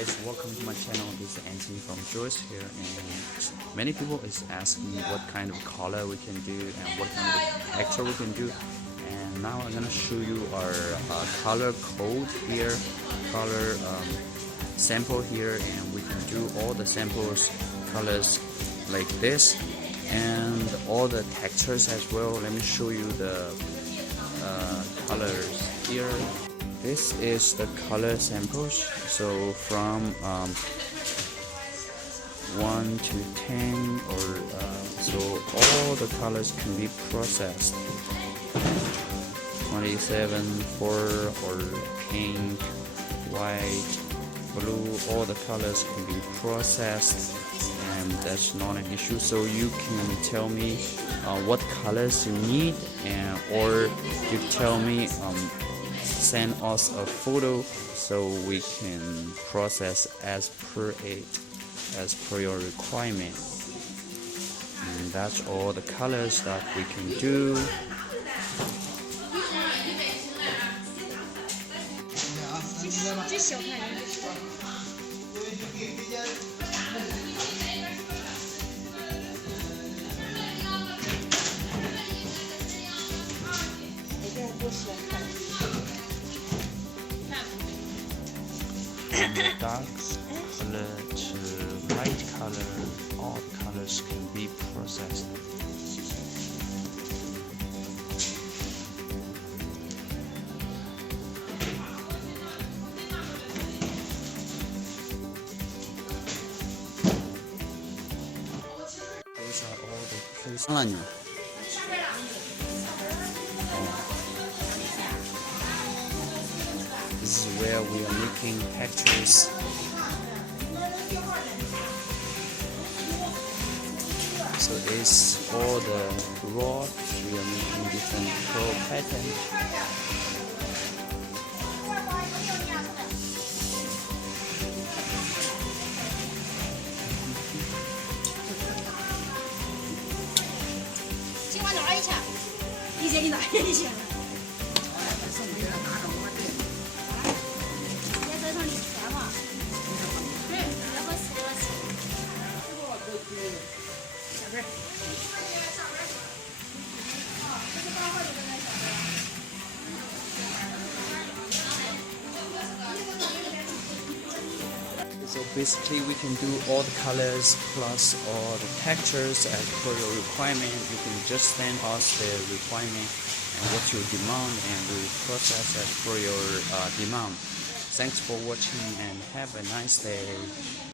guys, welcome to my channel. This is Anthony from Joice Hair, and many people is asking what kind of color we can do and what kind of texture we can do. And now I'm gonna show you our color code here, color sample here, and we can do all the samples colors like this and all the textures as well. Let me show you the colors here. This is the color samples, so from 1 to 10, or so all the colors can be processed. 27, 4, or pink, white, blue, all the colors can be processed, and that's not an issue. So you can tell me what colors you need, and or you tell me send us a photo so we can process as per your requirement. And that's all the colors that we can do. From the dark color to light color, all the colors can be processed. Those are all the places. This is where we are making textures. So it's all the rods. We are making different curl patterns. So basically we can do all the colors plus all the textures as per your requirement. You can just send us the requirement and what you demand, and we process as per your demand. Thanks for watching and have a nice day.